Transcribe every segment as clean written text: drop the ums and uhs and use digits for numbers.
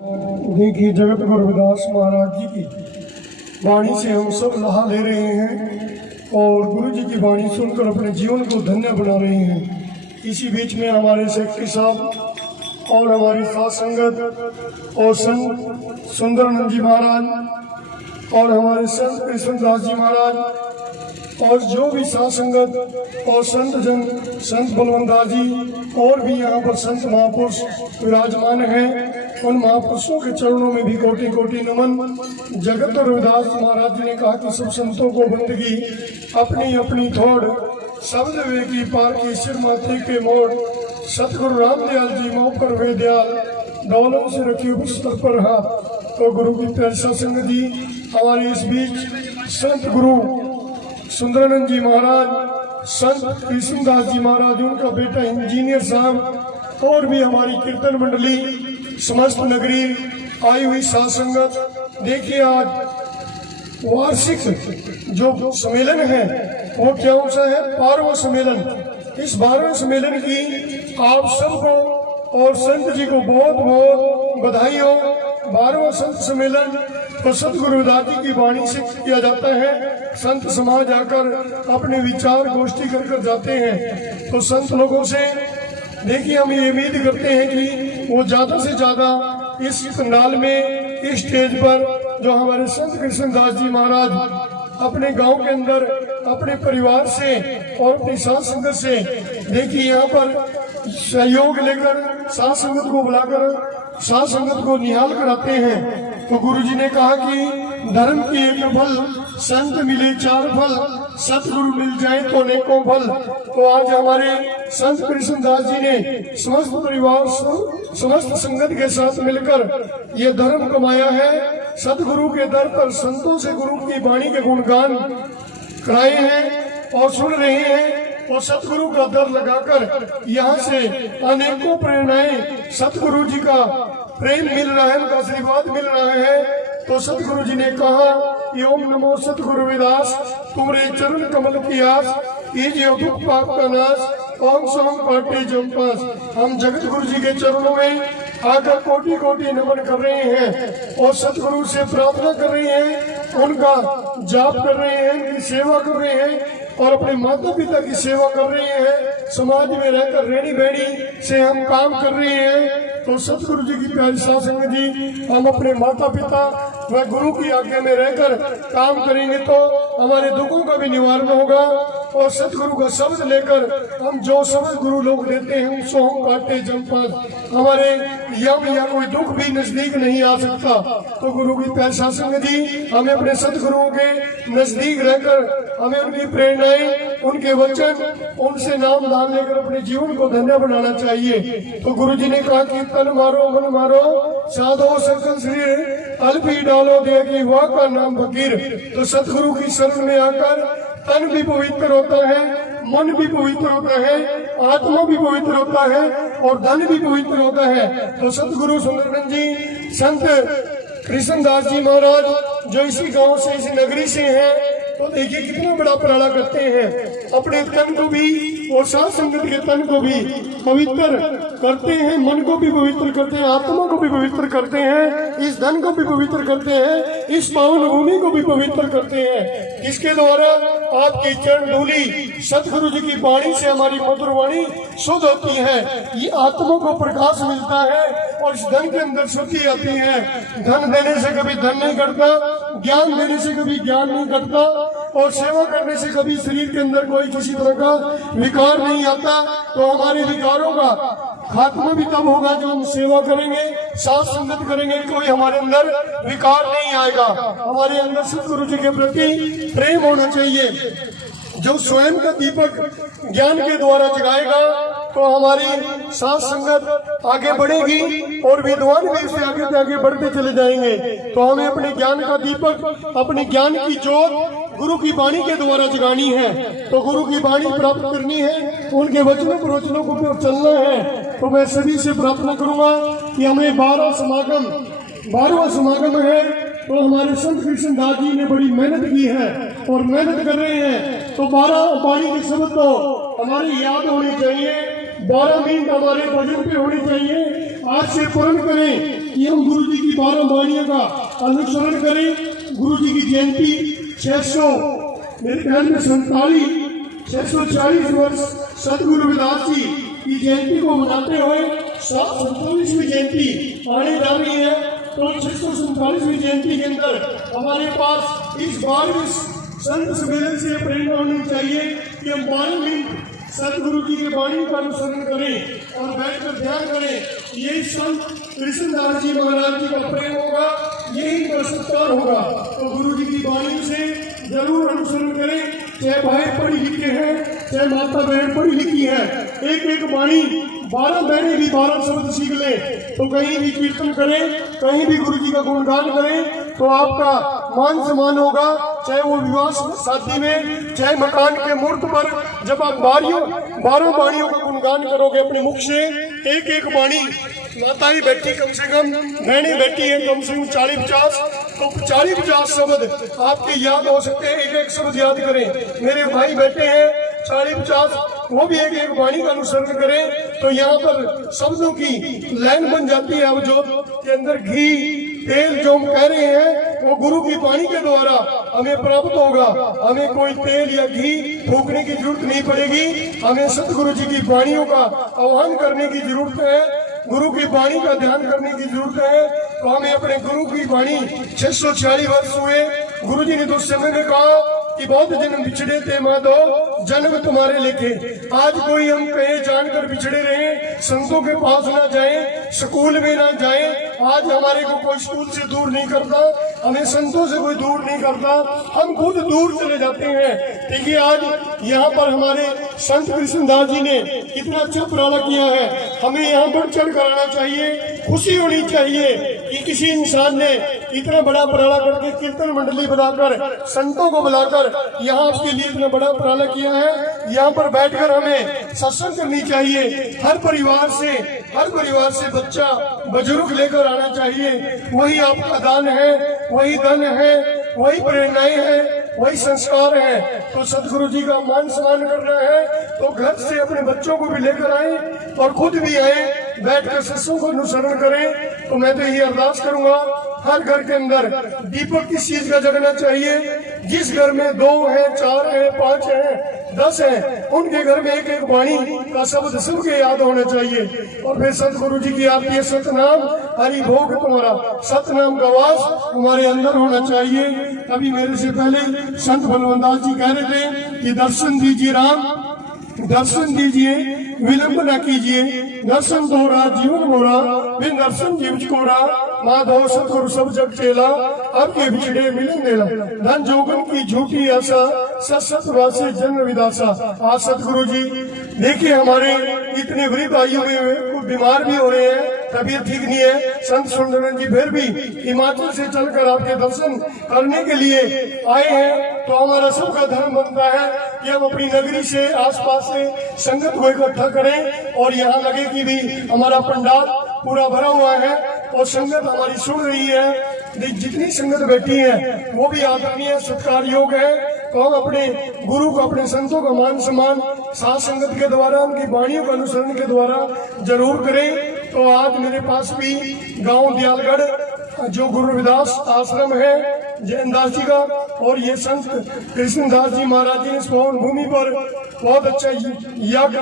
देखिए जगत गुरुदास महाराज जी की वाणी से हम सब लहा ले रहे हैं और गुरु जी की वाणी सुनकर अपने जीवन को धन्य बना रहे हैं। इसी बीच में हमारे सेक्रेटरी साहब और हमारी साथ संगत और संत सुंदरानंद जी महाराज और हमारे संत कृष्णदास जी महाराज और जो भी साथ संगत और संत जन संत बलवंतदास जी और भी यहाँ पर संत महापुरुष विराजमान हैं, उन महापुरुषों के चरणों में भी कोटि कोटि नमन। जगत रविदास महाराज जी ने कहा कि सब संतों को बंदगी अपनी अपनी थोड़, शब्द वे की पार की सिर माथे के मोड़। सतगुरु रामदयाल जी मोह पर वे दयाल, डोलों से रखी पुस्तक पर हाथ। तो गुरु की प्यारी संगत जी, हमारे इस बीच संत गुरु सुंदरानंद जी महाराज, संत कृष्णदास जी महाराज, उनका बेटा इंजीनियर साहब और भी हमारी कीर्तन मंडली, समस्त नगरी आई हुई साथ संगत। देखिए आज वार्षिक जो सम्मेलन है वो क्या सा है, 12वां सम्मेलन। इस 12वें सम्मेलन की आप सबको और संत जी को बहुत बहुत बधाई हो। 12वां संत सम्मेलन तो सतगुरु रविदास जी की वाणी से किया जाता है। संत समाज आकर अपने विचार गोष्ठी कर जाते हैं। तो संत लोगों से देखिए हम ये उम्मीद करते हैं कि वो ज्यादा से ज्यादा इस पंडाल में, इस स्टेज पर जो हमारे संत कृष्णदास जी महाराज अपने गांव के अंदर अपने परिवार से और अपनी साथ संगत से, देखिए यहाँ पर सहयोग लेकर साथ संगत को बुलाकर साथ संगत को निहाल कराते हैं। तो गुरु जी ने कहा कि धर्म की एक फल, संत मिले 4 फल, सतगुरु मिल जाए तो अनेकों फल। तो आज हमारे संत कृष्णदास जी ने समस्त परिवार समस्त संगत के साथ मिलकर ये धर्म कमाया है। सतगुरु के दर पर संतों से गुरु की वाणी के गुणगान कराए हैं और सुन रहे हैं। और सतगुरु का दर लगाकर यहाँ से अनेकों प्रेरणाएं, सतगुरु जी का प्रेम मिल रहा है, उनका आशीर्वाद मिल रहा है। तो सतगुरु जी ने कहा कि ओम नमो सतगुरु रविदास, तुम्हारे चरण कमल की आस, कीजिए दुख पाप का नाश, ओम सोम पाटे जमपास। हम जगत गुरु जी के चरणों में आकर कोटि कोटि नमन कर रहे हैं और सतगुरु से प्रार्थना कर रहे हैं, उनका जाप कर रहे हैं, उनकी सेवा कर रहे हैं और अपने माता पिता की सेवा कर रहे हैं। समाज में रहकर रेणी बेड़ी से हम काम कर रहे हैं। तो सतगुरु जी की प्यारी साथ संगत जी, हम अपने माता पिता व गुरु की आज्ञा में रहकर काम करेंगे तो हमारे दुखों का भी निवारण होगा। और सतगुरु का शब्द लेकर हम जो शब्द गुरु लोग देते हैं, सोहम काटे जमपास, हमारे यम या कोई दुख भी नजदीक नहीं आ सकता। तो गुरु की प्यारी साथ संगत जी, हमें अपने सतगुरुओं के नजदीक रहकर हमें उनकी प्रेरणाएं, उनके वचन, उनसे नाम दान लेकर अपने जीवन को धन्य बनाना चाहिए। तो गुरु जी ने कहा कि तन मारो मन मारो, साधो सकल शरीर, अल्पी डालो देगी वाह का नाम फकीर। तो सतगुरु की शरण में आकर तन भी पवित्र होता है, मन भी पवित्र होता है, आत्मा भी पवित्र होता है और धन भी पवित्र होता है। तो सतगुरु सुंदरानंद जी, संत कृष्णदास जी महाराज जो इसी गांव से, इसी नगरी से हैं, तो देखिए कितना बड़ा प्रणा करते हैं। अपने तन को भी और साथ संगत के तन को भी पवित्र करते हैं, मन को भी पवित्र करते हैं, आत्मा को भी पवित्र करते हैं, इस धन को भी पवित्र करते हैं, इस पावन भूमि को भी पवित्र करते हैं। इसके द्वारा आपकी चरण धूलि सतगुरु जी की वाणी से हमारी मधुर वाणी शुद्ध होती है। ये आत्मा को प्रकाश मिलता है और इस धन के अंदर शुद्धि आती है। धन देने से कभी धन नहीं घटता, ज्ञान देने से कभी ज्ञान नहीं घटता और सेवा करने से कभी शरीर के अंदर कोई किसी तरह का विकार नहीं आता। तो हमारे विकारों का खात्मा भी तब होगा जब हम सेवा करेंगे, साथ संगत करेंगे, कोई हमारे अंदर विकार नहीं आएगा। हमारे अंदर सतगुरु जी के प्रति प्रेम होना चाहिए। जो स्वयं का दीपक ज्ञान के द्वारा जगाएगा तो हमारी साथ संगत आगे बढ़ेगी और विद्वान भी इससे आगे से आगे बढ़ते चले जाएंगे। तो हमें अपने ज्ञान का दीपक, अपने ज्ञान की जोत गुरु की वाणी के द्वारा जगानी है। तो गुरु की वाणी प्राप्त करनी है, उनके वचनों प्रवचनों को चलना है। तो मैं सभी से प्रार्थना करूंगा कि हमें 12वां समागम है। तो हमारे संत कृष्णदास जी ने बड़ी मेहनत की है और मेहनत कर रहे हैं। तो 12 वाणी के शब्द तो हमारी याद होनी चाहिए, 12 मिनट हमारे भजन पे होनी चाहिए। आज से पूर्ण करें कि हम गुरु जी की 12 वाणियों का अनुसरण करें। गुरु जी की जयंती 600 मेरे ख्याल में 640 वर्ष सदगुरु रविदास जी की जयंती को मनाते हुए 47वीं जयंती आने जा रही है। तो 647वीं जयंती के अंदर हमारे पास इस 12वें संत सम्मेलन से प्रेरणा होनी चाहिए कि हम 12 मिनट सदगुरु जी के वाणी का अनुसरण करें और बैठकर ध्यान करें। यही संत कृष्णदास जी महाराज जी का प्रेम होगा, यही इनका सत्कार होगा। तो गुरु जी की वाणी से जरूर अनुसरण करें, चाहे भाई पढ़ी लिखे हैं, चाहे माता बहन पढ़ी लिखी है। एक एक वाणी 12 बहनें भी 12 शब्द सीख ले, तो कहीं भी कीर्तन करें, कहीं भी गुरु जी का गुणगान करें, तो आपका मान सम्मान होगा। चाहे वो विवाह शादी में, चाहे मकान के मुहूर्त पर, जब आप 12 वाणियों का गुणगान करोगे अपने मुख से, एक एक वाणी, माता ही बैठी कम से कम, बहनें बैठी है कम से कम 40-50, तो 40-50 शब्द आपके याद हो सकते हैं। एक एक शब्द याद करें। मेरे भाई बैठे हैं 40-50, वो भी एक एक वाणी का अनुसरण करें, तो यहाँ पर शब्दों की लाइन बन जाती है। अब जो के अंदर घी तेल जो हम कह रहे हैं वो गुरु की वाणी के द्वारा हमें प्राप्त होगा। हमें कोई तेल या घी फूकने की जरूरत नहीं पड़ेगी। हमें सतगुरु जी की वाणियों का आह्वान करने की जरूरत है, गुरु की वाणी का ध्यान करने की जरूरत है। तो हमें अपने गुरु की वाणी 646 वर्ष हुए। गुरु जी ने तो समय में कहा कि बहुत जन्म बिछड़े थे माधो, जन्म तुम्हारे लिखे। आज कोई हम कहे जानकर बिछड़े रहे, संतों के पास ना जाएं, स्कूल में ना जाएं। आज हमारे को कोई स्कूल से दूर नहीं करता, हमें संतों से कोई दूर नहीं करता, हम खुद दूर चले जाते हैं। देखिए आज यहाँ पर हमारे संत कृष्णदास जी ने कितना अच्छा उपराला किया है। हमें यहाँ बढ़ चढ़ कर आना चाहिए, खुशी होनी चाहिए कि किसी इंसान ने इतना बड़ा उपराला करके कीर्तन मंडली बनाकर संतों को बुलाकर यहाँ आपके लिए इतना बड़ा उपराला किया है। यहाँ पर बैठकर हमें सत्संग करनी चाहिए। हर परिवार से बच्चा बुजुर्ग लेकर आना चाहिए। वही आपका दान है, वही धन है, वही प्रेरणाएं हैं, वही संस्कार है। तो सदगुरु जी का मान सम्मान करना है तो घर से अपने बच्चों को भी लेकर आए और खुद भी आए, बैठकर सत्संग को अनुसरण करें। तो मैं तो यही अरदास करूंगा, हर घर के अंदर दीपक किस चीज का जगना चाहिए। जिस घर में 2 है, 4 है, 5 है, 10 है, उनके घर में एक एक वाणी का शब्द सबके याद होना चाहिए। और फिर सतगुरु जी की आरती, सतनाम हरि भोग तुम्हारा, सतनाम का वास हमारे अंदर होना चाहिए। अभी मेरे से पहले संत बलवंतदास जी कह रहे थे कि दर्शन दीजिए राम, दर्शन दीजिए विलंब न कीजिए, दर्शन दोहरा जीवन मोरा, बिन दर्शन जीव कोरा, माधव सतगुरु सब जग चेला, अब के बिछड़े मिलन देला, धन जोगन की झूठी आशा, सत वासे जन्म विदासा। आज सतगुरु जी देखिए हमारे इतने वृद्ध आयु में बीमार भी हो रहे हैं, तबीयत ठीक नहीं है। संत सुंदरन जी फिर भी हिमाचल से चलकर आपके दर्शन करने के लिए आए हैं। तो हमारा सबका धर्म बनता है कि हम अपनी नगरी से, आसपास से संगत को इकट्ठा करें और यहाँ लगे कि भी हमारा पंडाल पूरा भरा हुआ है और संगत हमारी सुन रही है। जितनी संगत बैठी है वो भी आदरणीय सत्कार योग है। तो हम अपने गुरु को, अपने संतों का मान सम्मान साथ संगत के द्वारा, उनकी वाणियों का अनुसरण के द्वारा जरूर करें। तो आज मेरे पास भी गांव दयालगढ़ जो गुरु रविदास आश्रम है जैनदास जी का, और ये संत कृष्णदास जी महाराज जी ने इस पावन भूमि पर बहुत अच्छा यज्ञ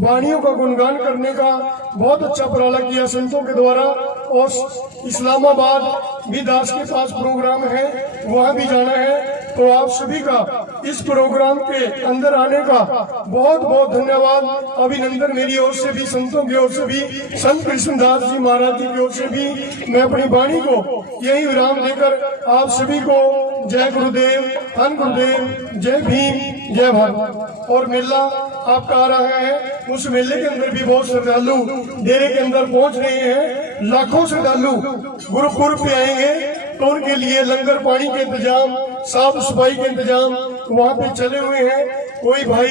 वाणियों का गुणगान करने का बहुत अच्छा उपराला किया संतों के द्वारा। और इस्लामाबाद भी दास के पास प्रोग्राम है, वहां भी जाना है। तो आप सभी का इस प्रोग्राम के अंदर आने का बहुत बहुत धन्यवाद, अभिनंदन मेरी ओर से भी, संतों की ओर से भी, संत कृष्णदास जी महाराज जी की ओर से भी। मैं अपनी वाणी को यही विराम देकर आप सभी को जय गुरुदेव, धन गुरुदेव, जय भीम, जय भारत। और मेला आपका आ रहा है, उस मेले के अंदर भी बहुत श्रद्धालु डेरे के अंदर पहुंच रहे हैं। लाखों श्रद्धालु गुरुपुरब पे आएंगे तो उनके लिए लंगर पानी के इंतजाम, साफ सफाई के इंतजाम वहाँ पे चले हुए हैं। कोई भाई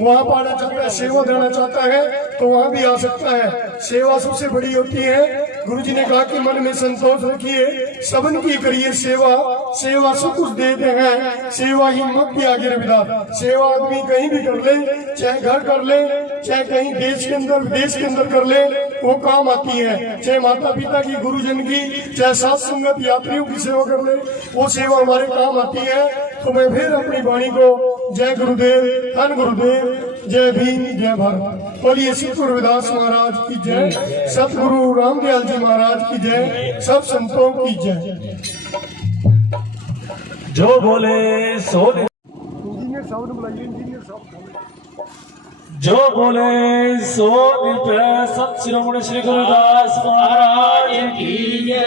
वहाँ पर आना चाहता है, सेवा देना चाहता है तो वहाँ भी आ सकता है। सेवा सबसे बड़ी होती है। गुरु जी ने कहा कि मन में संतोष रखिए, सबन की करिए सेवा, सेवा सब कुछ देते हैं, सेवा ही मत की आगे रविदास। सेवा आदमी कहीं भी कर ले, चाहे घर कर ले, चाहे कहीं देश के अंदर विदेश के अंदर कर ले, वो काम आती है। चाहे माता पिता की, गुरुजन की, चाहे साथ संगत यात्रियों की सेवा कर ले, वो सेवा हमारे काम आती है। तो मैं फिर अपनी वाणी को जय गुरुदेव, धन गुरुदेव, जय भीम, जय भारत। बोलिए सतगुरु रविदास महाराज की जय, सतगुरु रामदयाल जी महाराज की जय, सब संतों की जय। जो बोले सो इंजीनियर साहब ने बुलाइए, इंजीनियर साहब। जो बोले सो नित्य सत शिरोमणि श्री गुरुदास महाराज की जय।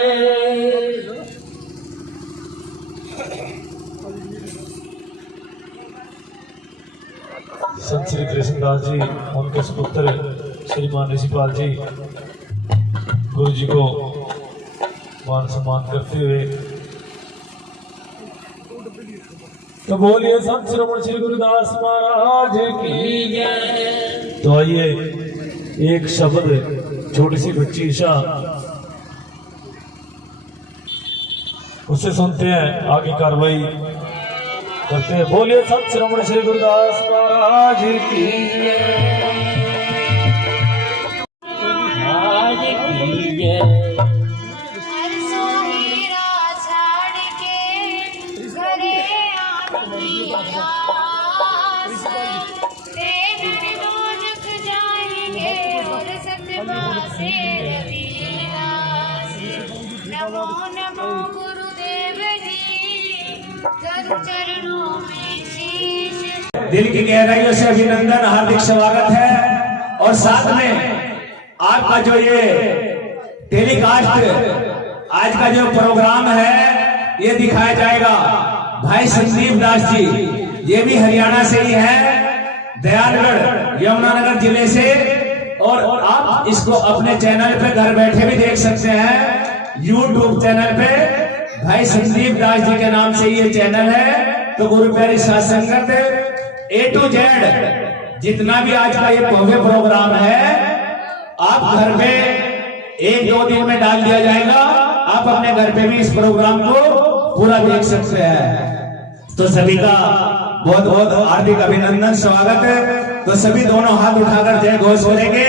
संत श्री कृष्णदास जी, उनके सुपुत्र श्रीमान ऋषिपाल जी गुरु जी को मान सम्मान करते हुए तो बोलिए संत शिरोमणि श्री गुरुदास महाराज की जय। तो आइए एक शब्द छोटी सी बच्ची ईशा, उससे सुनते हैं, आगे कार्रवाई करते हैं। बोलिए संत शिरोमणि श्री गुरुदास महाराज की जय। दिल की गहराइयों से अभिनंदन, हार्दिक स्वागत है। और साथ में आपका जो ये टेलीकास्ट आज का जो प्रोग्राम है ये दिखाया जाएगा। भाई संदीप दास जी, ये भी हरियाणा से ही है, दयालगढ़ यमुनानगर जिले से। और आप इसको अपने चैनल पे घर बैठे भी देख सकते हैं, यूट्यूब चैनल पे भाई संदीप दास जी के नाम से ये चैनल है। तो गुरु प्यारी साध संगत A to Z जितना भी आज का ये भव्य प्रोग्राम है, आप घर पे 1-2 दिन में डाल दिया जाएगा। आप अपने घर पे भी इस प्रोग्राम को पूरा देख सकते हैं। तो सभी का बहुत बहुत हार्दिक अभिनंदन, स्वागत है। तो सभी दोनों हाथ उठाकर जय घोष बोलेंगे।